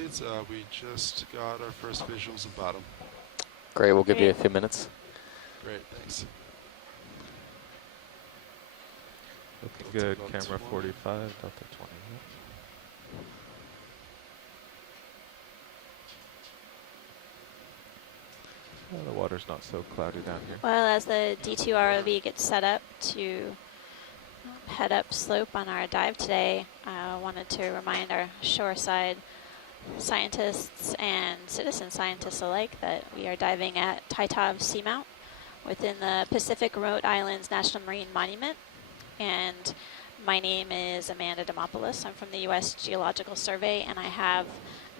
leads. We just got our first visuals of bottom. Great, we'll give you a few minutes. Great, thanks. Looking Delta good, about camera 20. 45, Delta 20. Oh, the water's not so cloudy down here. Well, as the D2 ROV gets set up to head up slope on our dive today, I wanted to remind our shoreside scientists and citizen scientists alike that we are diving at Taitov Seamount within the Pacific Remote Islands National Marine Monument. And my name is Amanda Demopoulos. I'm from the U.S. Geological Survey, and I have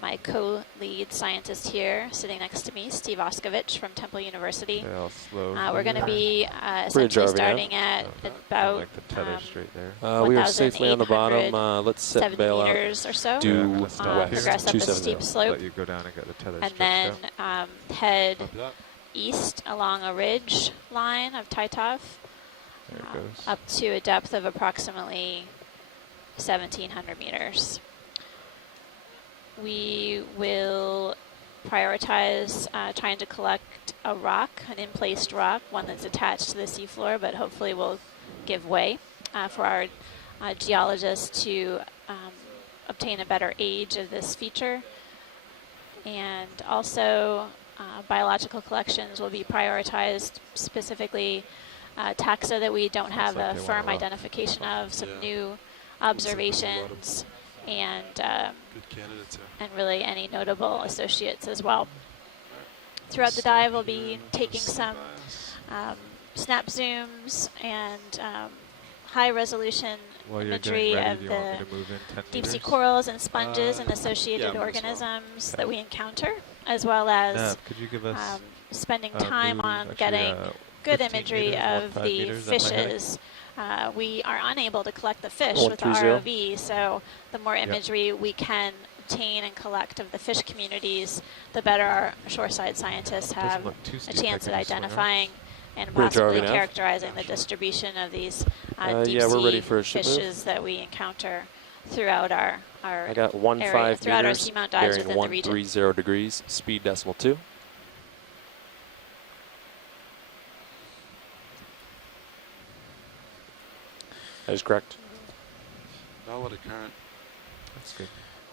my co-lead scientist here sitting next to me, Steve Oskovich from Temple University. Okay, I'll slow We're going to be Bridge essentially RV starting at about like the tether straight there. We are safely on the bottom. Let's set 70 bail out. meters or so. Due west. Progress up a 270. steep slope, Let you go down and get the tether and stretched then out. head Copy that. east along a ridge line of Taitov There it goes. up to a depth of approximately 1,700 meters. We will prioritize trying to collect a rock, an in-placed rock, one that's attached to the seafloor, but hopefully will give way for our geologists to obtain a better age of this feature. And also biological collections will be prioritized, specifically taxa that we don't have like a they want firm a rock. identification of, some Yeah. new observations, and Good candidates here. and really any notable associates as well. Throughout the dive, we'll be taking some snap zooms and high-resolution While you're imagery getting ready, of do you want me the to move in 10 deep-sea meters? corals and sponges and yeah, associated might as well. organisms Okay. that we encounter, as well as Nav, could you give us spending time move on actually, getting good 15 imagery meters, of 15 the meters, that might help. fishes. We are unable to collect the fish with the 130. ROV, so the more imagery we can obtain and collect of the fish communities, the better our shoreside scientists Doesn't have look too a steep, chance I at can just swing around. identifying and Bridge possibly RV nav. characterizing the distribution of these Yeah, deep-sea we're ready for a ship move. fishes that we encounter throughout our I got 15 area, throughout our meters, seamount dives bearing within the region. 130 degrees, speed decimal 2. That is correct. Not a lot of current. That's good.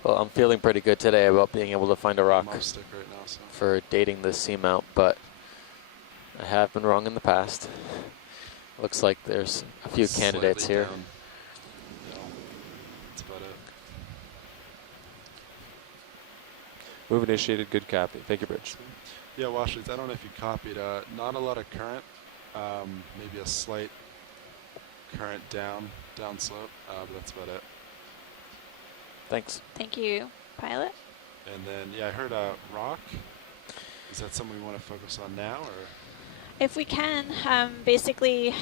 Well, I'm feeling pretty good today about being able to find a rock I'm off stick right now, so. for dating this seamount, but I have been wrong in the past. Looks like there's a few candidates Slightly here. down. No, that's about it. Move initiated, good copy. Thank you, Bridge. Yeah, Washington, I don't know if you copied. Not a lot of current. Maybe a slight current down slope, but that's about it. Thanks. Thank you, pilot. And then, yeah, I heard rock. Is that something we want to focus on now, or? If we can, basically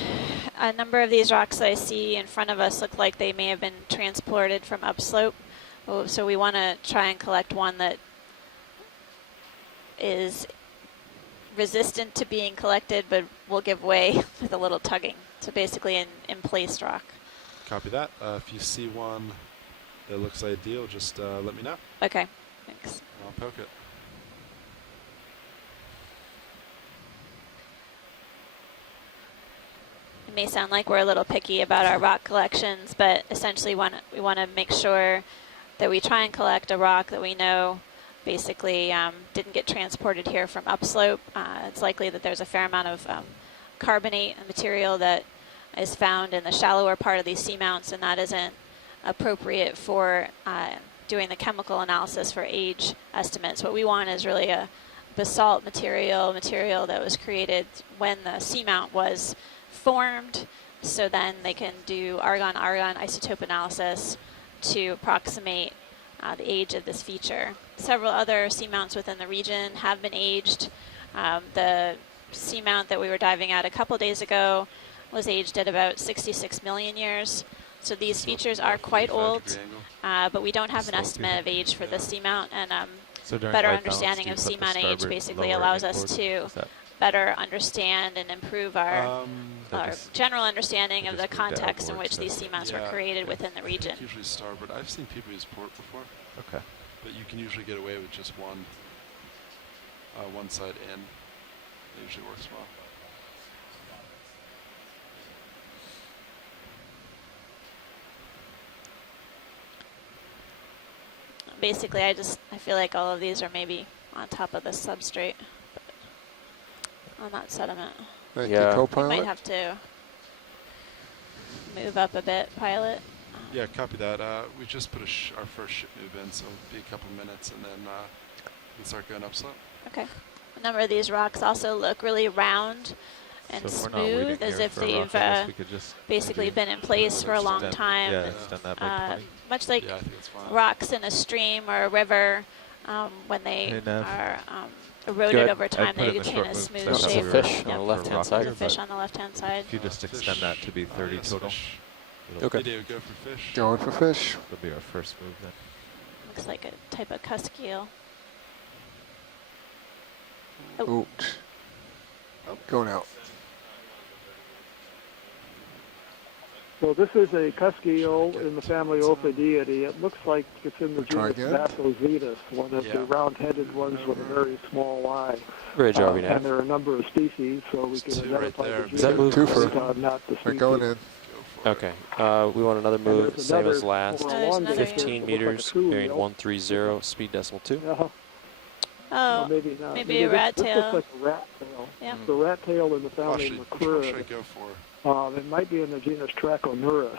a number of these rocks that I see in front of us look like they may have been transported from upslope. So we want to try and collect one that is resistant to being collected but will give way with a little tugging. So basically an in-placed rock. Copy that. If you see one that looks ideal, just let me know. Okay, thanks. I'll poke it. It may sound like we're a little picky about our rock collections, but essentially we want to make sure that we try and collect a rock that we know basically didn't get transported here from upslope. It's likely that there's a fair amount of carbonate material that is found in the shallower part of these seamounts, and that isn't appropriate for doing the chemical analysis for age estimates. What we want is really a basalt material that was created when the seamount was formed, so then they can do argon-argon isotope analysis to approximate the age of this feature. Several other seamounts within the region have been aged. The seamount that we were diving at a couple days ago was aged at about 66 million years. So these features are quite old, but we don't have an estimate of age for this seamount, and So during better white balance, understanding do you of put the seamount age starboard basically lower allows inboard? us to Is that better understand and improve our just- general understanding they of the just moved context in outboard, which so- these seamounts were Yeah, created okay. within the region. Usually starboard. I've seen people use port before, okay? but you can usually get away with just one side in. It usually works well. Basically, I feel like all of these are maybe on top of the substrate, but on that sediment. Thank Yeah. you, We co-pilot. might have to move up a bit, pilot. Yeah, copy that. We just put our first ship move in, so it'll be a couple minutes, and then we can start going upslope. Okay. A number of these rocks also look really round and So if we're not waiting smooth, as here if for a rock, they've I guess we could just basically maybe been in place for a long extend- time. Yeah, extend that by 20. Much like Yeah, I think that's fine. rocks in a stream or a river, when they Hey, Nav. are eroded Good. over I'd time, put they in the attain short a move, smooth so That's shape. a fish on Yep. the For left-hand rock side. The fish on the left-hand side. If you just Fish. extend that to be 30 Yes, total, fish. Okay. Video, go for fish. Going for fish. it'll be our first move then. Looks like a type of cusk eel. Ooh. Oh. Going out. So this is a cusk eel in the family Ophidiidae. It looks like it's in the Try genus again. Vassozetus, one of Yeah. the round-headed ones with a very small eye. Bridge RV And nav. there are a number of species, so we There's can two right identify there. the Is that genus, move- but not the They're species. going in. Go for Okay. it. We want another And move, there's same as another last. more Oh, there's elongated, another- 15 it looks like a meters, true bearing eel. 130, speed decimal 2. Yeah. Oh, Maybe not. maybe a rat this tail. looks like a rat tail. yeah. The rat tail in the family Actually, which one should I Macrura. go for? It might be in the genus Trachoneurus.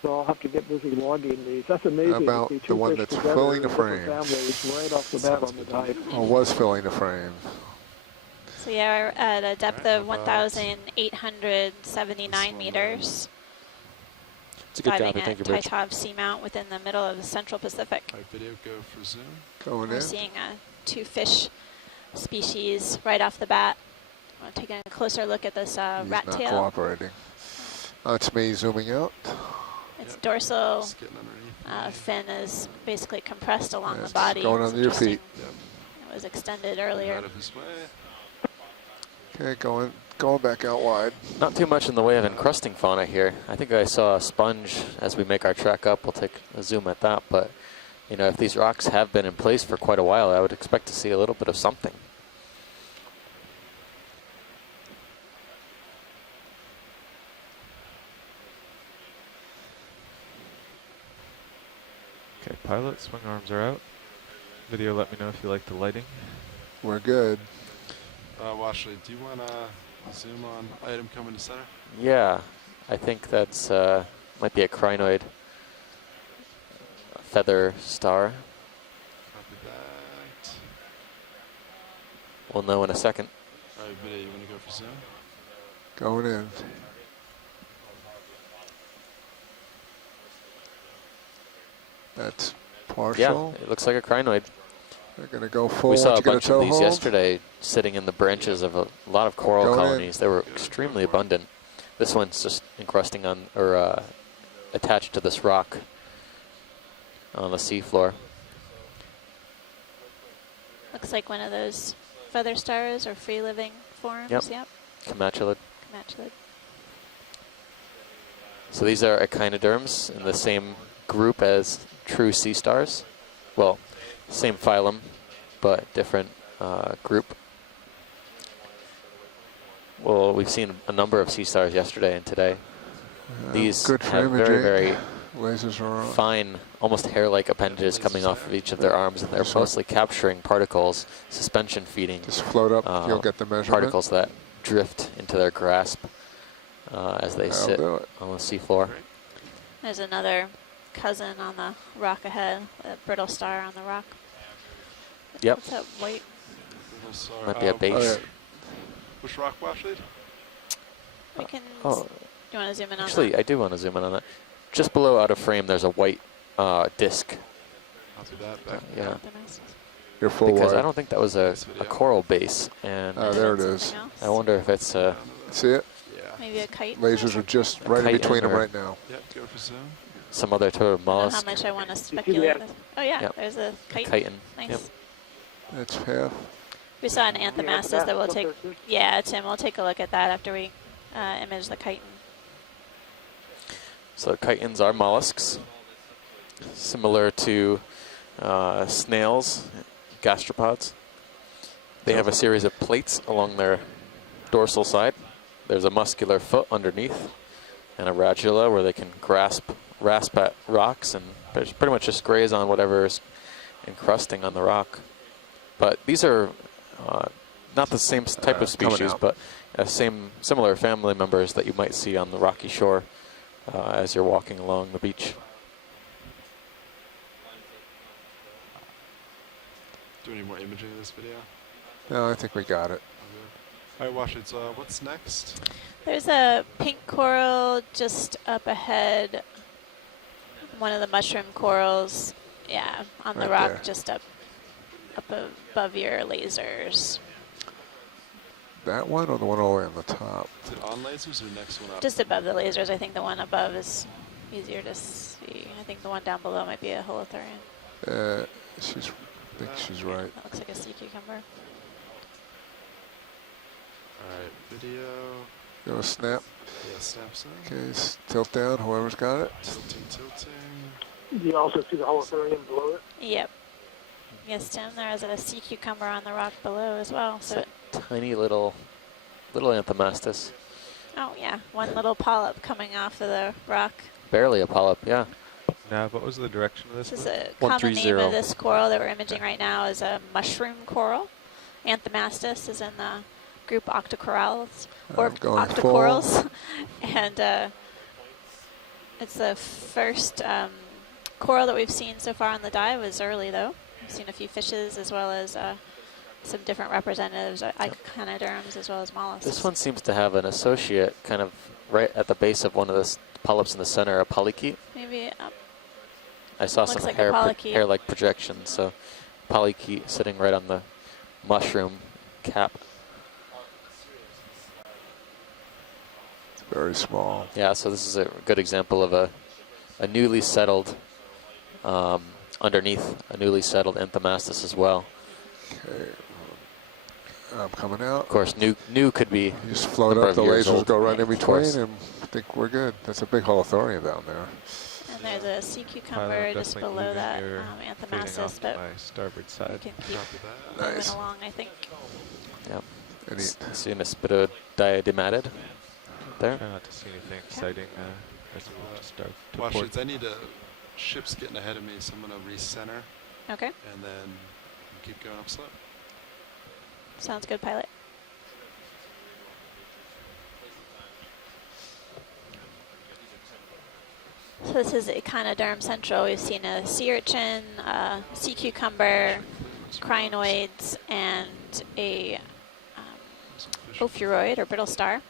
So I'll have to get busy logging these. That's amazing. How about to see the two one fish that's together filling in the different frame? families right off the bat on the dive. Or was filling the frame. So yeah, we're at a depth Alright, of how about 1,879 this meters. It's a good Diving job. Thank you, at Bridge. Taitov Seamount within the middle of the Central Pacific. All right, video, go for zoom. Going We're in. seeing two fish species right off the bat. I'm taking a closer look at this He's rat not tail. cooperating. That's me zooming out. Its Yep. dorsal Just getting underneath. fin is basically compressed along It's the body. going It's under your feet. interesting. Yep. It was extended earlier. Out of his way. Okay, going back out wide. Not too much in the way of encrusting fauna here. I think I saw a sponge as we make our trek up. We'll take a zoom at that. But, you know, if these rocks have been in place for quite a while, I would expect to see a little bit of something. Okay, pilot, swing arms are out. Video, let me know if you like the lighting. We're good. Washley, do you want to zoom on item coming to center? Yeah, I think that's might be a crinoid feather star. Copy that. We'll know in a second. All right, video, you want to go for zoom? Going in. That's partial. Yeah, it looks like a crinoid. They're going to go full We saw once a you get a bunch toe of these hold. yesterday sitting in the branches of a lot of coral Going in. colonies. They were extremely abundant. This one's just encrusting on, or attached to this rock on the seafloor. Looks like one of those feather stars or free living forms. Yep. Yep. Comatulid. Comatulid. So these are echinoderms in the same group as true sea stars. Well, same phylum, but different group. Well, we've seen a number of sea stars yesterday and today. These good have for very, imaging. very Lasers are on. fine, almost hair-like appendages coming off of each of their arms, and they're Sure. mostly capturing particles, suspension feeding, Just float up. You'll get the measurement. particles that drift into their grasp as they That'll sit do it. on the seafloor. Great. There's another cousin on the rock ahead, a brittle star on the rock. Yep, What's that white? Little star. might be a Oh, base. yeah. Which rock, Washley? We can. Oh, Do you want to zoom in on actually, that? I do want to zoom in on that. Just below out of frame, there's a white disc. I'll do that. Back. Yeah, You're full because wide. I don't think that was a This video. coral base, and Oh, there it is. Something else? I wonder if it's See it? Yeah. Maybe a kite. Lasers are just right in kite between them or- right now. Yep, go for zoom. some other sort of I don't know how mollusk. much I want to see speculate. that? Oh yeah, Yep. there's a kite. Chitin. Nice. Yep. That's half. We saw an anthomastus Yeah, that we'll that's take. what they're- Yeah, Tim, we'll take a look at that after we image the chitin. So chitins are mollusks, similar to snails, gastropods. They have a series of plates along their dorsal side. There's a muscular foot underneath and a radula where they can rasp at rocks and pretty much just graze on whatever is encrusting on the rock. But these are not the same type of species, but similar family members that you might see on the rocky shore as you're walking along the beach. Do any more imaging of this video? No, I think we got it. All right, Washington, so what's next? There's a pink coral just up ahead. One of the mushroom corals, yeah, on the Right rock there. just up above your lasers. That one or the one all the way on the top? Is it on lasers or next one up? Just above the lasers. I think the one above is easier to see. I think the one down below might be a holothurian. I think she's right. That looks like a sea cucumber. All right, video. You want to snap? Yeah, snaps in. Okay, tilt down, whoever's got it. Tilting. You also see the holothurian below it. Yep. Yes, Tim, there is a sea cucumber on the rock below as well. So, Tiny little anthomastus. oh yeah, one little polyp coming off of the rock. Barely a polyp, yeah. Now, what was the direction of this? This is one? a common name 130. of this coral that we're imaging right now is a mushroom coral. Anthomastus is in the group Octocorals, or I'm going full. Octocorals. And it's the first coral that we've seen so far on the dive. It was early though. We've seen a few fishes as well as some different representatives, echinoderms as well as mollusks. This one seems to have an associate kind of right at the base of one of the polyps in the center, a polychaete. Maybe I saw Looks some like a polychaete. hair-like projections, so polychaete sitting right on the mushroom cap. It's very small. Yeah, so this is a good example of a newly settled, underneath a newly settled anthomastus as well. Okay. I'm coming out. Of course, new could be You just float number up, of the years lasers old. go right in Of course. between, and I think we're good. That's a big holothurian down there. and there's a sea Pilot, cucumber I'm just definitely below moving that your fading anthomastus, off but my starboard we side. can keep Copy that. moving Nice. along, I think. Yep. Any, Seeing a spidodiadematid there. Try not to see anything exciting as we start to port. Washington, I need ship's getting ahead of me, so I'm going to recenter Okay, and then keep going up slope. sounds good, pilot. So this is Echinoderm central. We've seen a sea urchin, sea cucumber, crinoids, and a ophiuroid or brittle star.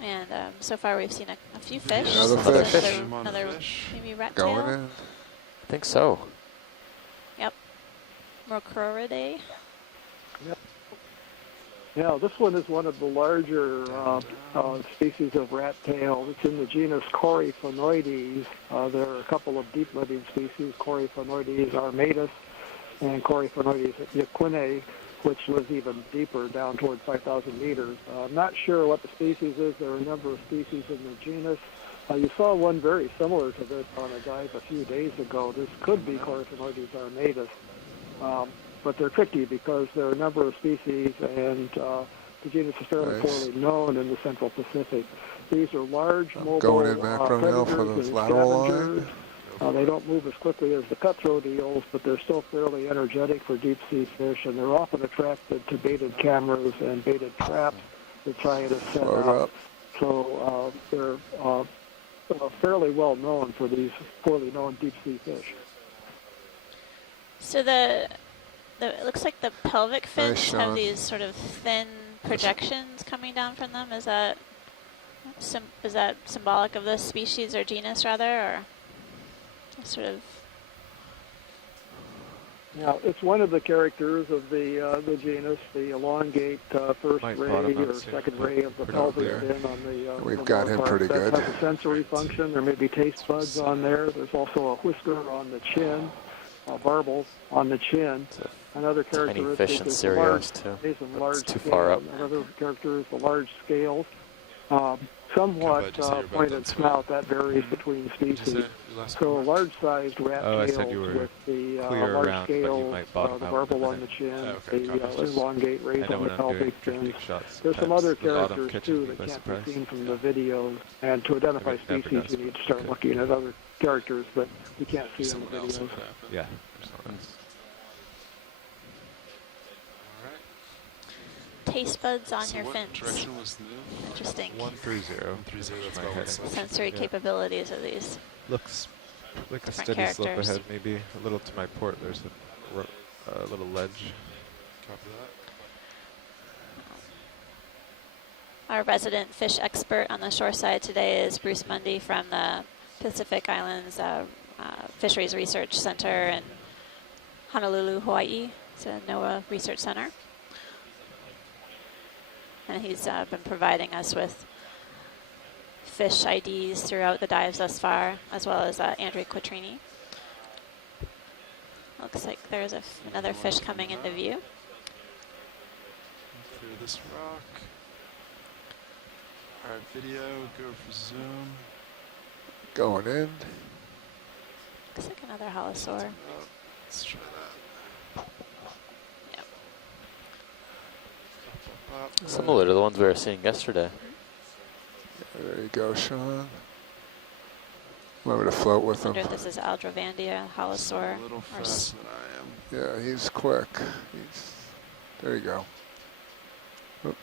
And so far we've seen a few fish. Another So there's fish. Another Fish. maybe rat going tail. in. I think so. Morcroridae. Yeah, this one is one of the larger species of rat tail. It's in the genus Coryphonoides. There are a couple of deep-living species, Coryphonoides armatus and Coryphonoides equinae, which was even deeper, down toward 5,000 meters. I'm not sure what the species is. There are a number of species in the genus. You saw one very similar to this on a dive a few days ago. This could be Coryphonoides armatus. But they're tricky because there are a number of species, and the genus is fairly Nice. poorly known in the Central Pacific. These are large, mobile going in macro now for predators the and lateral line. scavengers. They don't move as quickly as the cutthroat eels, but they're still fairly energetic for deep-sea fish, and they're often attracted to baited cameras and baited traps that scientists set Float out. up. So they're fairly well known for these poorly known deep-sea fish. So it looks like the pelvic fins Nice, have Sean. these sort of thin projections coming down from them. Is that symbolic of this species or genus rather, or sort of? Yeah, it's one of the characters of the genus, the elongate first Might ray bottom out or soon, second but ray of the put it out pelvic there. fin on the. We've the got lower him part. pretty That good. has a sensory function. There may be taste buds on there. There's also a whisker on the chin, barbels on the chin. It's a Another tiny characteristic fish in is the large Sirius too. face and That's large too scale. far up. Another character is the large scales. somewhat Glad you said you're about pointed done snout. That varies between What'd you say? species. Your last So comment? large-sized rat Oh, I tails said you were with the clear large around, but you scales, might bottom the out barbel for a on the minute. chin, Okay, copy. the elongate I rays know on the when I'm doing pelvic fins. drifting shots. There's some sometimes other the bottom characters catches too me that by can't surprise. be seen from the videos. And to identify It never species, does, you need to but start okay. looking at other characters that we can't see in Someone the else videos. would happen. Yeah. There's someone else. All right. Taste buds on So your what fins. direction was new? Interesting. 130. 130, that's My about head. what's up. Sensory Yeah. capabilities of these. Looks like a Different steady slope characters. ahead, maybe a little to my port. There's a little ledge. Copy that. Our resident fish expert on the shore side today is Bruce Mundy from the Pacific Islands Fisheries Research Center in Honolulu, Hawaii. It's a NOAA research center. And he's been providing us with fish IDs throughout the dives thus far, as well as Andrea Quattrini. Looks like there's another fish coming into view. Clear this rock. All right, video, go for zoom. Going in. Looks like another holosaur. Let's try that. Yep. Up. Similar to the ones we were seeing yesterday. There you go, Sean. Want me to float with I him? wonder if this is Aldrovandia, holosaur, A little or faster than I am. Yeah, he's quick. There you go. Oop.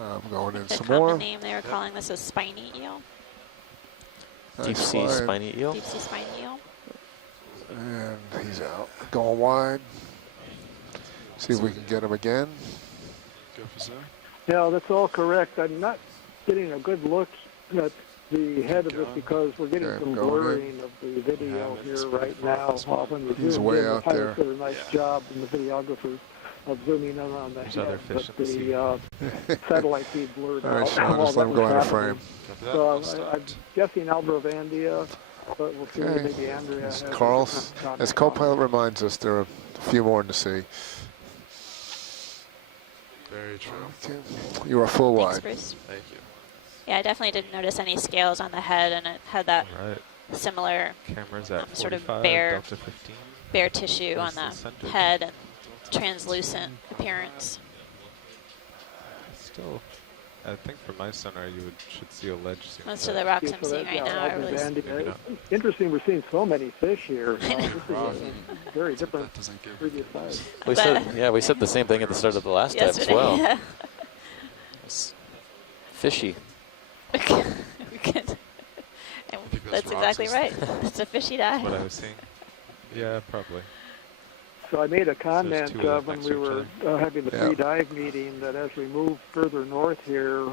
I'm going in the some common more. name they were calling this a spiny eel, Nice Deep sea slide. spiny eel. deep sea spiny eel. And he's out. Going wide. See if we can get him again. Go for zoom. Yeah, that's all correct. I'm not getting a good look at the head of this going. because we're getting Okay, some going in. blurring of the video Yeah, it's here pretty right far now. this way. When we He's zoom way in, out the pilots there. did a nice Yeah. job, and the videographers of zooming in on the There's head, other fish but in the the satellite feed blurred All right, out. Sean, while just that let him was go out of happening. frame. Copy that. So All I'm stopped. guessing Aldrovandia, but we'll see. Okay. Maybe Andrea has a Carl, different comment as on co-pilot it. reminds us, there are a few more to see. Very true. Okay. You are full Thanks, wide. Bruce. Thank you. Yeah, I definitely didn't notice any scales on the head, and it had that All right. similar Cameras at sort of 45, bare- Delta 15. bare tissue on Where's the the center? head and translucent appearance. Still, I think from my sonar you should see a ledge soon. Most of the rocks I'm So seeing that's, right now are really Aldrovandia. Maybe not. Interesting, we're seeing so many fish here. I know. This is a very different That doesn't give. previous size. We But- said, yeah, we said the same thing at the start of the last dive as yesterday. well. Yeah. It's fishy. Good. think That's those exactly rocks right. It's a fishy dive. What I was seeing. Yeah, probably. So I made a comment two of them when next we to each were having the Yeah. pre-dive meeting that as we move further north here,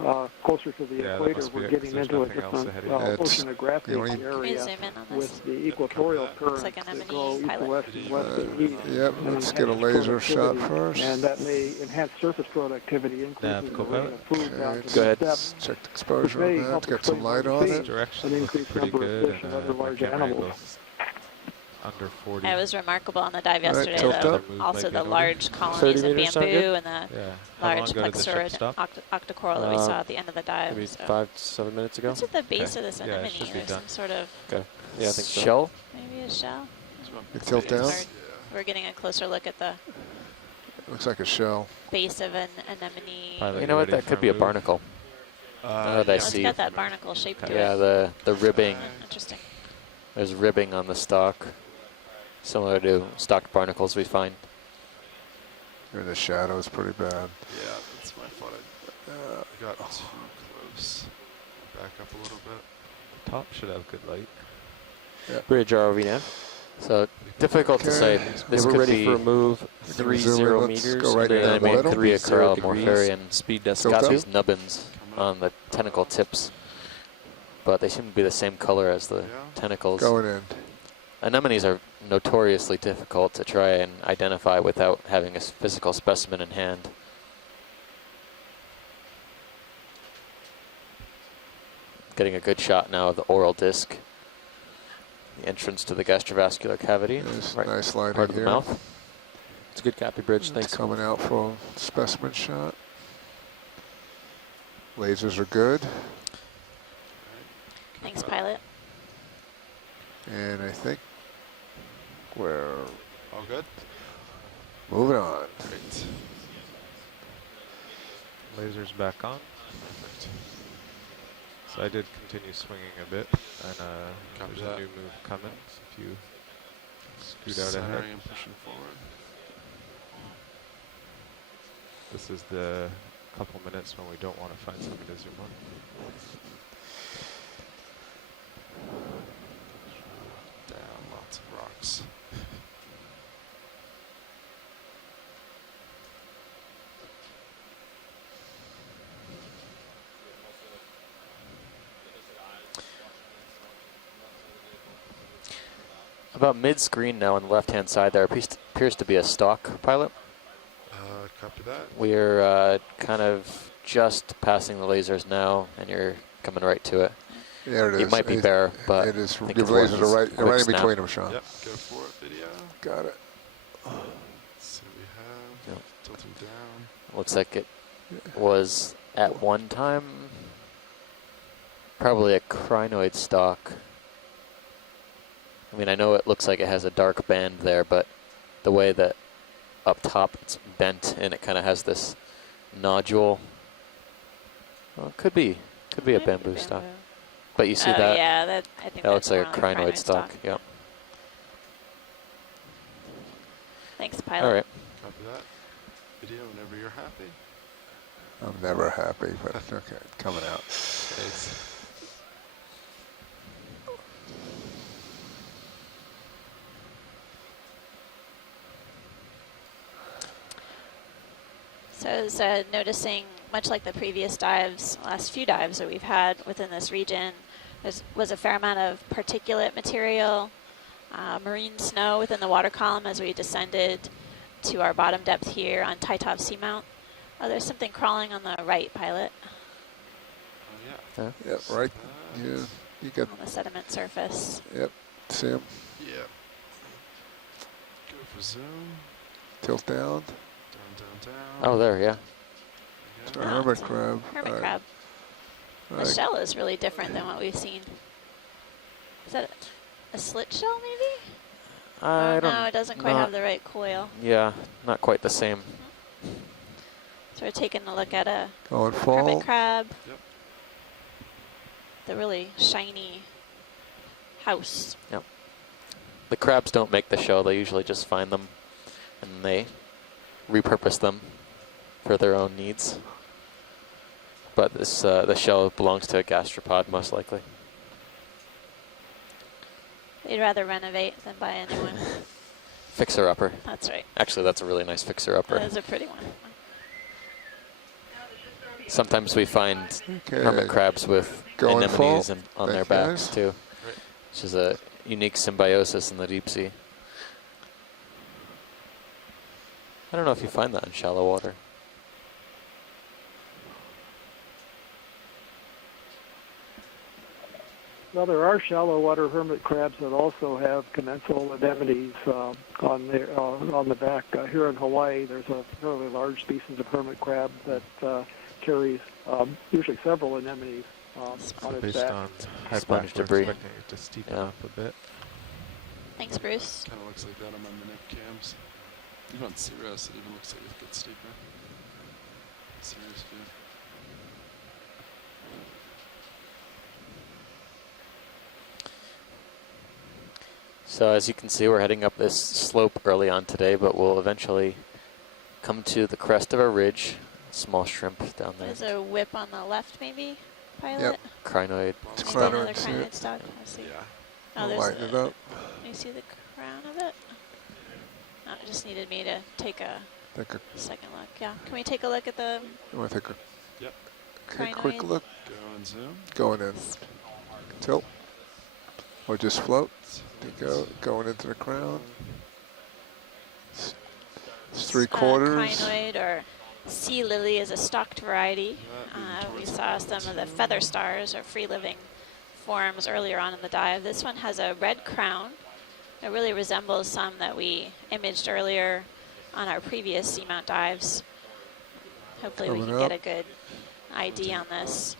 closer to the Yeah, that equator, must be we're it, 'cause getting there's into a nothing else different ahead of you. It's- oceanographic you don't Can we area zoom in on this? with the equatorial currents like that anemone go east to pilot. west and west to east. Yep, and let's get a enhance laser shot productivity. first. And that may enhance surface productivity, increasing the co-pilot. rate of food down Okay, to Go the ahead. depth. Check the exposure may on that. help Get some explain light what on we're it. seeing. Direction An looking increased pretty number of good, fish and other my large camera animals. angle's under 40. It was remarkable on the dive All right, yesterday, tilt though. up. Also, the Move large 30 colonies of meters sound bamboo good? and the Yeah. How long large ago did the ship plexurid stop? octocoral that we saw Uh, at the end of the dive. Maybe So. 5 to 7 minutes ago. What's at the base Okay. of this Yeah, it anemone? should be There's done. some sort of Okay. Yeah, I think so. Shell? maybe a shell. You tilt down. Or we're getting a closer look at the Looks like a shell. base of an anemone. Pilot, You know what? ready That for could be a move? barnacle. Now that I Oh, it's see. got that barnacle shape to Yeah, it. the ribbing. Interesting. There's ribbing on the stalk, similar to stalked barnacles we find. And the shadow's pretty bad. Yeah, that's my fault. I got too close. Back up a little bit. Top should have good light. Bridge ROV now. So difficult to say. Okay. This We're could ready be for a move. can 30 zoom in. Let's meters. go right and down then the made middle. 3 0 Acryl degrees. Morpharian. Speed Tilt decimal. up. These nubbins on the tentacle tips, but they seem to be the same color as the Yeah. tentacles. Going in. Anemones are notoriously difficult to try and identify without having a physical specimen in hand. Getting a good shot now of the oral disc, the entrance to the gastrovascular cavity, There's right nice light part in of the here. mouth. It's a good copy bridge. It's Thanks. coming out for a specimen shot. Lasers are good. Thanks, pilot. And I think we're All good? moving on. Great. Laser's back on. Perfect. So I did continue swinging a bit, and Copy there's that. a new move coming. So if you scoot out Centering ahead, and pushing forward. this is the couple minutes when we don't want to find something to zoom on. Down, lots of rocks. About mid-screen now on the left-hand side, there appears to be a stock pilot. Copy that. We're kind of just passing the lasers now, and you're coming right to it. There it is. It might be bare, but it is. I think Your it's worth lasers a are quick right in snap. between them, Sean. Yep, go for it, video. Got it. Let's see what we have. Yep. Tilting down. Looks like it was at one time probably a crinoid stock. I mean, I know it looks like it has a dark band there, but the way that up top it's bent and it kind of has this nodule. Well, it could be a bamboo stock. But you see Oh, that? yeah, that, I think That looks that's like a more crinoid stock. Yeah. Thanks, pilot. All right. Copy that. Video whenever you're happy. I'm never happy, but okay, coming out. Thanks. So I was noticing, much like the previous dives, last few dives that we've had within this region, there was a fair amount of particulate material, marine snow within the water column as we descended to our bottom depth here on Taitov Seamount. Oh, there's something crawling on the right, pilot, Oh, yeah. Yep, right. Yeah, you got. on the sediment surface. Yep, see him. Yep. Go for zoom. Tilt down. Down, down, down. Oh, there, yeah. It's a Oh, hermit it's a crab. Hermit Right. crab. The Right. shell is really different than what we've seen. Is that a slit shell, maybe? I Oh, don't. no, it doesn't quite not- have the right coil. Yeah, not quite the same. So we're taking a look at a Going hermit fall. crab. Yep. The really shiny house. The crabs don't make the shell. They usually just find them and they repurpose them for their own needs. But this the shell belongs to a gastropod, most likely. They'd rather renovate than buy a new one. Fixer-upper. That's right. Actually, that's a really nice fixer-upper. That is a pretty one. Sometimes we find Okay. hermit crabs with Going anemones full. on their Thank you, backs, guys. too, Great. which is a unique symbiosis in the deep sea. I don't know if you find that in shallow water. Well, there are shallow water hermit crabs that also have commensal anemones on the back. Here in Hawaii, there's a fairly large species of hermit crab that carries usually several anemones on its Based back. on high Sponge back, we're debris. expecting it to steepen Yeah. up a bit. Thanks, Bruce. Kind of looks like that on my minute cams. Even on Cirrus, it even looks like it gets steeper. Cirrus view. So as you can see, we're heading up this slope early on today, but we'll eventually come to the crest of a ridge. Small shrimp down there. There's a whip on the left, maybe, pilot? Yep. Crinoid. It's Maybe crinoid, another see crinoid it? stock. Let's see. Yeah. Oh, We'll there's lighten it up. you see the crown of it? Oh, it just needed me to take a Take a, second look. Yeah. Can we take a look at the you want to take a Yep. quick Crinoid. look? Go and zoom. Going in. Tilt. Or just float. Going into the crown. It's 3/4. Crinoid or sea lily is a stalked variety. Yeah, moving We towards saw it. some of the feather stars or free-living forms earlier on in the dive. This one has a red crown. It really resembles some that we imaged earlier on our previous seamount dives. Hopefully we Coming can get up. a good ID on this.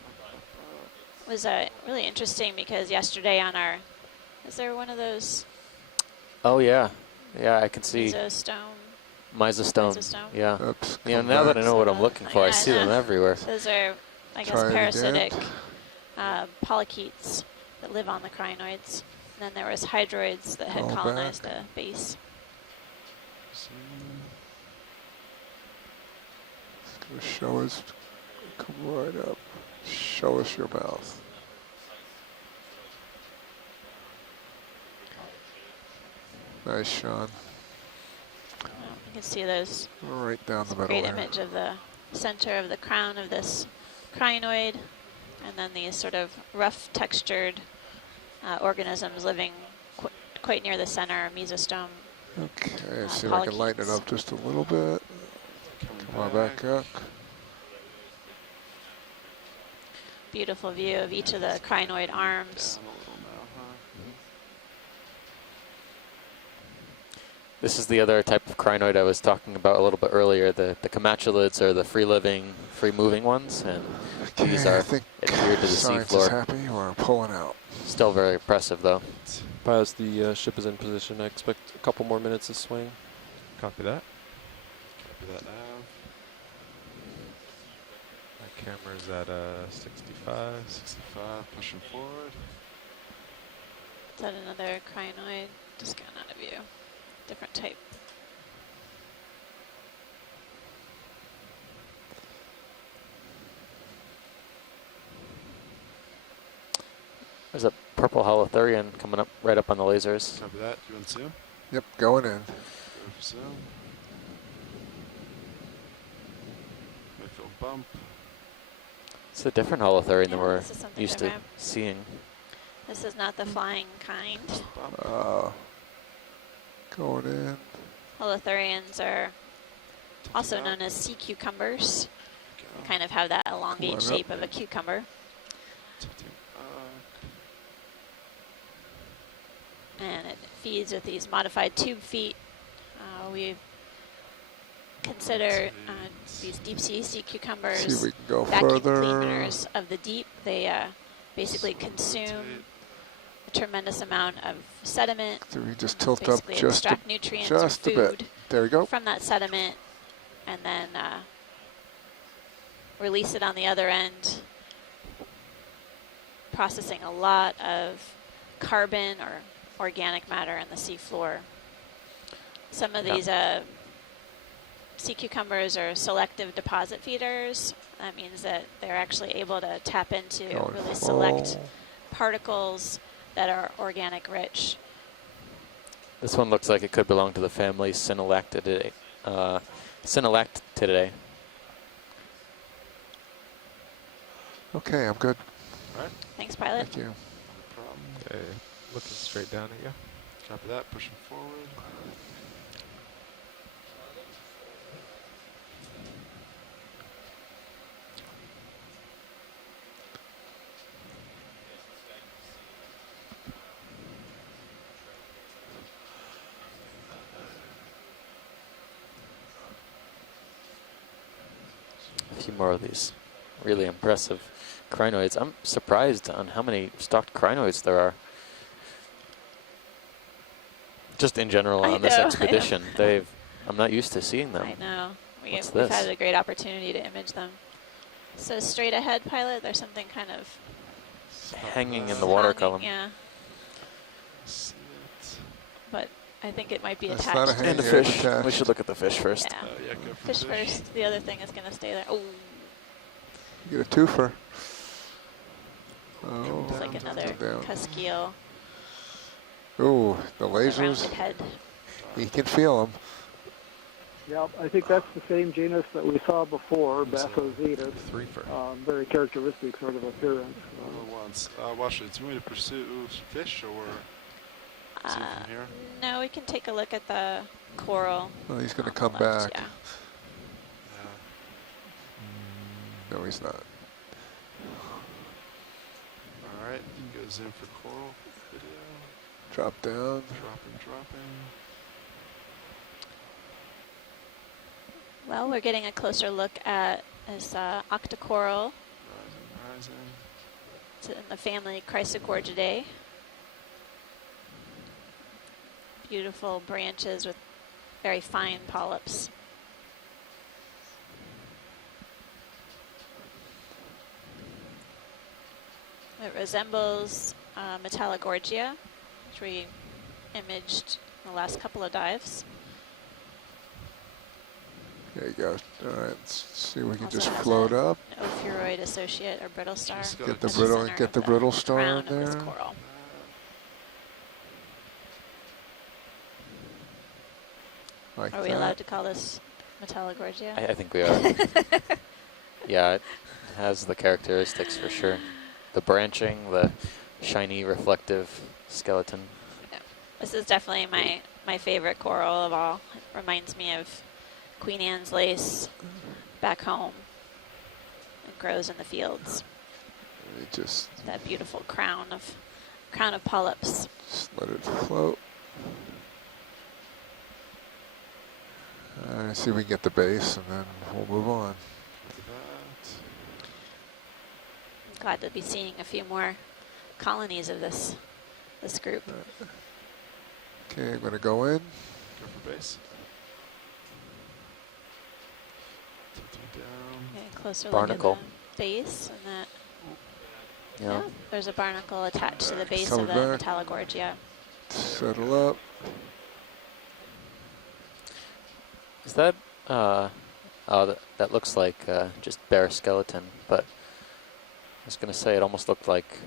It was really interesting because yesterday on our, is there one of those Oh yeah, yeah. I can see mesostome? Mesostome. Mesostome? Yeah. Oops. Yeah. come Now that I back. know what I'm looking for, I Yeah, see them everywhere. Those are, I guess, Try it again. parasitic polychaetes that live on the crinoids. And then there was hydroids that had Call colonized back. a base. It's gonna show us. Come right up. Show us your mouth. Nice, Sean. You can see those. Right down the middle Great there. image of the center of the crown of this crinoid, and then these sort of rough textured organisms living quite near the center, mesostome. Okay, see if I can lighten it up just a little bit. Come on back up. Beautiful view of each of the crinoid arms. Down a little now, huh? This is the other type of crinoid I was talking about a little bit earlier. The comatullids are the free-living, free-moving ones, and these Okay, I are think adhered to the science is seafloor. happy. We're pulling out. Still very impressive, though. Pilots, the ship is in position. I expect a couple more minutes of swing. Copy that. Copy that now. My camera's at 65. 65, pushing forward. Is that another crinoid? Just going out of view. Different type. There's a purple holothurian coming up right up on the lasers. Copy that. You want zoom? Yep, going in. Go for zoom. Might feel bump. It's a different holothurian than Yeah, we're this is something used to different. seeing. This is not the flying kind. Bump. Going in. Holothurians are also known as sea cucumbers. Go. They kind of have that Come on elongate up. shape of a cucumber. Tilting And it feeds with these modified tube feet. We consider these deep sea See if cucumbers we can go vacuum further. cleaners of the deep. They basically consume a tremendous amount of sediment, So we just tilt up basically just a, extract nutrients just or a bit. food There we go. from that sediment, and then release it on the other end, processing a lot of carbon or organic matter in the seafloor. Some of these sea cucumbers are selective deposit feeders. That means that they're actually able to tap into Going really select full. particles that are organic rich. This one looks like it could belong to the family Synallactidae. Synallactidae. Okay, I'm good. Thanks, pilot. Thank you. No problem. Okay, looking straight down at you. Copy that. Pushing forward. A few more of these really impressive crinoids. I'm surprised on how many stocked crinoids there are. Just in general I on this know, I know. expedition, I'm not used to seeing them. I know. What's We've this? had a great opportunity to image them. So straight ahead, pilot, there's something kind of Hanging in the water hanging, column. Yeah, See it. but I think it might be That's attached. not a And the hanging fish. attached. We should look at the fish first. Yeah. Yeah, go for Fish first. The other thing is going to stay there. Oh, You get a twofer. Come Oh, it's like down, another down. cuskeel. Ooh, the with a lasers. rounded head. You can feel them. Yep, I think that's the same genus that we saw before, Bassozetus. 3 for. Very characteristic sort of appearance. All at once. Watch it. Do you want me to pursue fish or see it from here? No, we can take a look at the coral. Oh, he's going on to the come left, back. Yeah. Yeah. No, he's not. All right. You can go zoom for coral video. Drop down. Dropping. Well, we're getting a closer look at this octocoral It's in the family Chrysogorgidae. Beautiful branches with very fine polyps. It resembles Metallogorgia, which we imaged in the last couple of dives. There you go. All right, let's see if we can Also just has float up. An ophiuroid associate or brittle star. Just Get the At the brittle, center get of the brittle star crown in of this there. coral. Like Are we that. allowed to call this Metallogorgia? I think we are. Yeah, it has the characteristics for sure. The branching, the shiny reflective skeleton. This is definitely my favorite coral of all. It reminds me of Queen Anne's lace back home. It grows in the fields. We just That beautiful crown of polyps. let it float. See if we can get the base, and then we'll move on. Look at that. I'm glad to be seeing a few more colonies of this group. Okay, I'm going to go in. Go for base. Tilting down. Okay, closer Barnacle. look at the base, and that. Yeah. Oh, there's a barnacle attached to the base Coming of the back. Metallogorgia. Settle up. Is that, oh, that looks like just bare skeleton, but I was going to say it almost looked like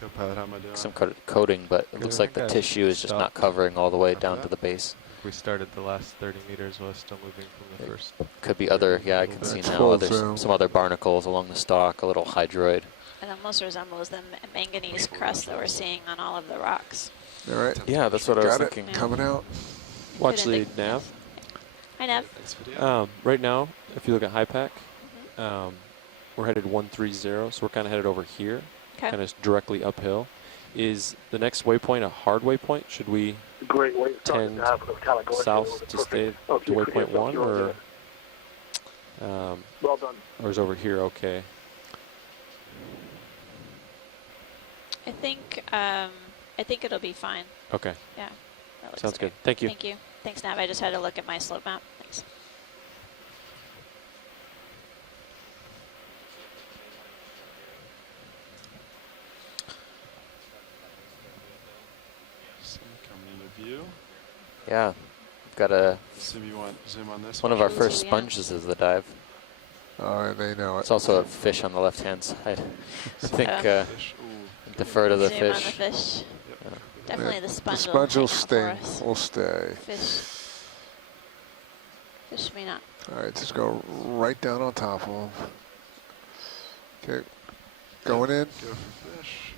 Copilot, how am I doing? some coating, but it Good, looks I like the think I tissue is just not stopped. covering all the way Copy down that. to the base. We started the last 30 meters while still moving from the Yeah. first. Could be other, yeah, I can see That's now, full other, zoom. some other barnacles along the stalk, a little hydroid. It almost resembles the manganese crust that we're seeing on all of the rocks. All right, Yeah, that's what I was got it. thinking. Coming out. Watch Good the ending. nav. Hi, Nev. Thanks, video. Right now, if you look at high pack, we're headed 130, so we're kind of headed over here, Okay. kind of directly uphill. Is the next waypoint a hard waypoint? Should we Great way to start tend the dive with the Metallogorgia. south to stay to waypoint 1, or Well done. is over here okay? I think it'll be fine. Okay, Yeah. That looks sounds great. good. Thank you. Thank you. Thanks, Nav. I just had to look at my slope map. Thanks. So coming into view. Yeah, we've got a, Assume you want zoom on this one of our Ooh, first yeah. sponges of the dive. They know it. It's also a fish on the left-hand side. I think Fish. Ooh. defer to the Zoom fish. on the fish. Yep. Definitely the The sponge, sponge will hang out stay. for us. Will stay. Fish may not. All right, just go right down on top of them. Okay, going in. Go for fish.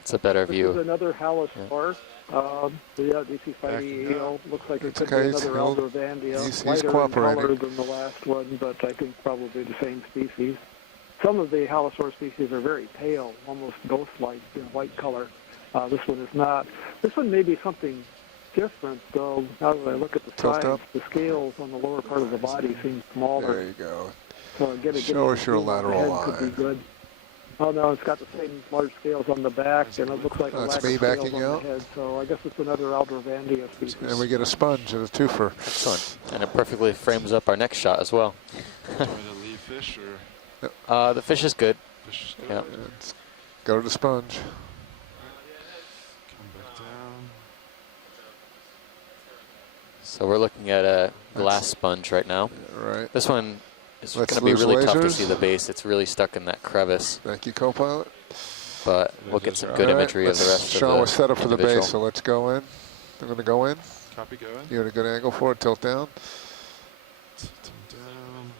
It's a better This is view. another halosaur. The DC Backing fighting up. eel looks like it It's could okay, be he's another held. Aldrovandia. He's Lighter in cooperating. color than the last one, but I think probably the same species. Some of the halosaur species are very pale, almost ghost-like in white color. This one is not. This one may be something different, though. Now that I look at the Tilt sides, up. the scales on the lower part of the body seem smaller. There you go. So Show us your zoom on the lateral head could line. be good. Oh no, it's got the same large scales on the back, and it looks like a That's lack me of scales backing on out. the head. So I guess it's another Aldrovandia species. And we get a sponge and a twofer. Excellent. And it perfectly frames up our next shot as well. Do you want me to leave fish or The fish is good. fish? Yeah. Let's go to the sponge. Come back down. So we're looking at a glass sponge right now. Right. This one is going Let's to be lose really tough to lasers. see the base. It's really stuck in that crevice, Thank you, co-pilot. but we'll get some good All right, imagery of the let's- rest of Sean the was set up for the individual. base, so let's go in. I'm going to go in. Copy going. You got a good angle for it. Tilt down. Tilting down.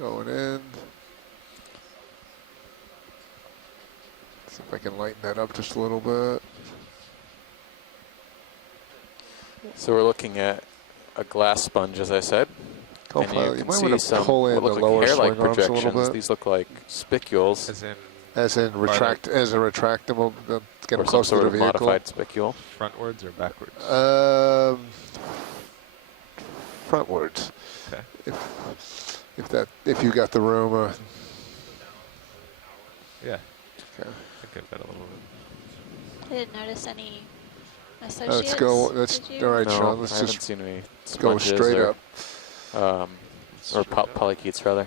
Going in. See if I can lighten that up just a little bit. So we're looking at a glass sponge, as I said. And Co-pilot, you can might see want to some pull in what the look lower like hair-like swing arms a little projections. bit. These look like spicules, As in retract, as a retractable, get or them some close to sort the of vehicle. modified spicule. Frontwards or backwards? frontwards. Okay. If you got the room. Yeah. Okay. I think I've got a little bit. I didn't notice any associates. Let's go. Let's Did you? all right, No, Sean. Let's I haven't just seen any go sponges straight or, up. or Straight up. polychaetes rather.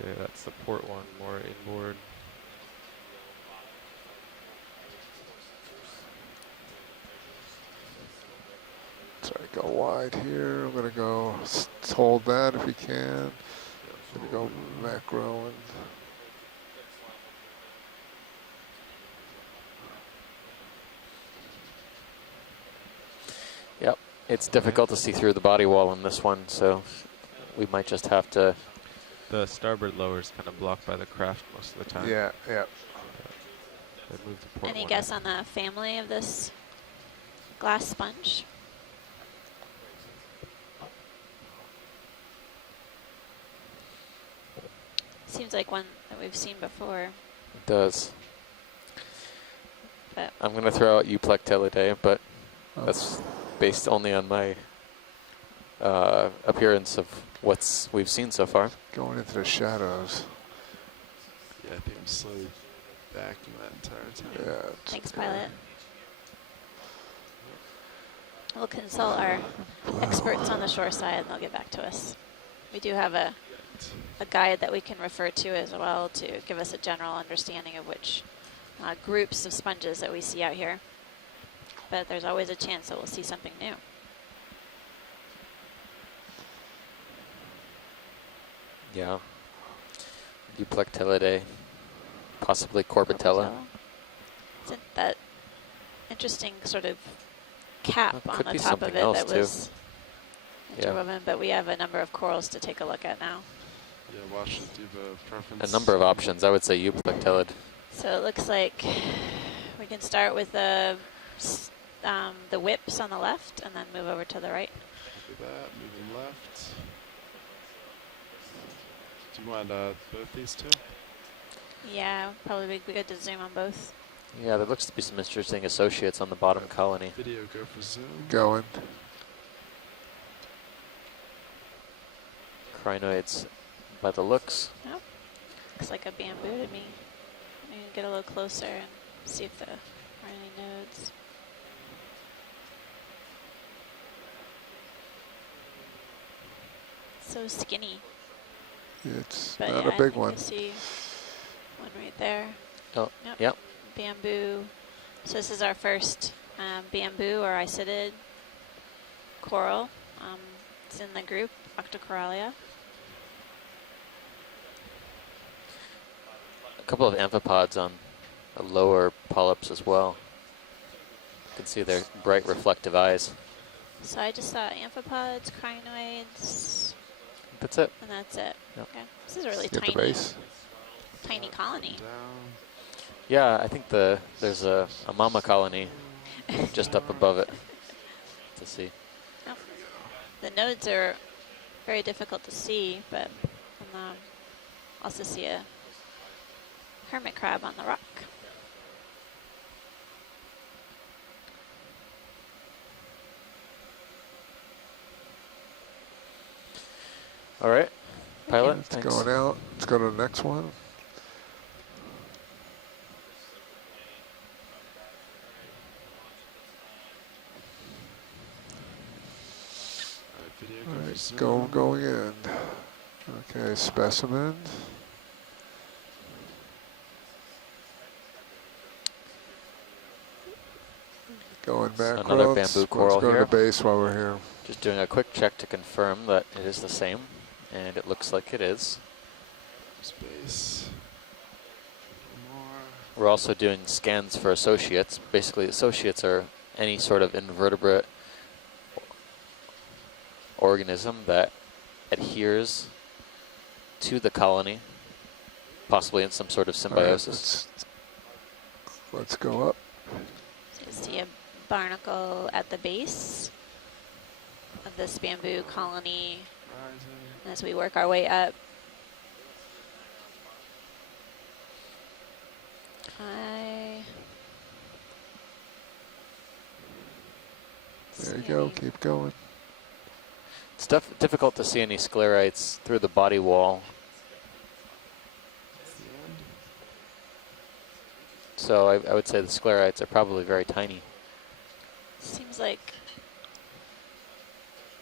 Okay, that's the port one, more inboard. Try to go wide here. I'm gonna go hold that if we can. Gonna go macro and. Yep, it's difficult to see through the body wall on this one, so we might just have to. The starboard lower is kind of blocked by the craft most of the time. Yeah, yeah. They moved the port Any one guess in. on the family of this glass sponge? Seems like one that we've seen before, It does. but I'm going to throw out Euplectellidae, but Oh. that's based only on my appearance of what's we've seen so far. Going into the shadows. Yeah, I think I'm slowly backing that entire time. Yeah. thanks, pilot. We'll consult our experts on the shore side and they'll get back to us. We do have a guide that we can refer to as well to give us a general understanding of which groups of sponges that we see out here. But there's always a chance that we'll see something new. Yeah. Euplectellidae, possibly Corbitella. Isn't that interesting sort of cap Well, it on could the be top of something it else, that too. was interwoven, but we have a number of corals to take a look at now. Yeah, watch it. Do you have a preference? A number of options. I would say Euplectellid. So it looks like we can start with the whips on the left and then move over to the right. Look at that. Moving left. Do you want both these two? Yeah, probably be good to zoom on both. Yeah, there looks to be some interesting associates on the bottom colony. Video, go for zoom. Going. Crinoids by the looks. Oh, looks like a bamboo to me. Let me get a little closer and see if there are any nodes. So skinny, It's but not yeah, a I big think one. I see one right there. Oh, Yep. yep. Bamboo. So this is our first bamboo or isidid coral. It's in the group Octocoralia. A couple of amphipods on the lower polyps as well. You can see their bright reflective eyes. So I just saw amphipods, crinoids, That's it. and that's it. Yep. Okay. This is a really Get the tiny, base. tiny colony. Down. Yeah, I think there's a mama colony just up above it to see. Oh. The nodes are very difficult to see, but also see a hermit crab on the rock. All right, pilot. It's Thanks. going out. Let's go to the next one. Alright, video, go All for right, zoom. going in. Okay, specimen. Going back. Another bamboo coral Let's go here. to base while we're here. Just doing a quick check to confirm that it is the same, and it looks like it is. Space. More. We're also doing scans for associates. Basically, associates are any sort of invertebrate organism that adheres to the colony, possibly in some sort of All right, symbiosis. let's go up. So you see a barnacle at the base of this bamboo colony Rising. as we work our way up. There you go. Keep going. It's difficult to see any sclerites through the body wall. So I would say the sclerites are probably very tiny. Seems like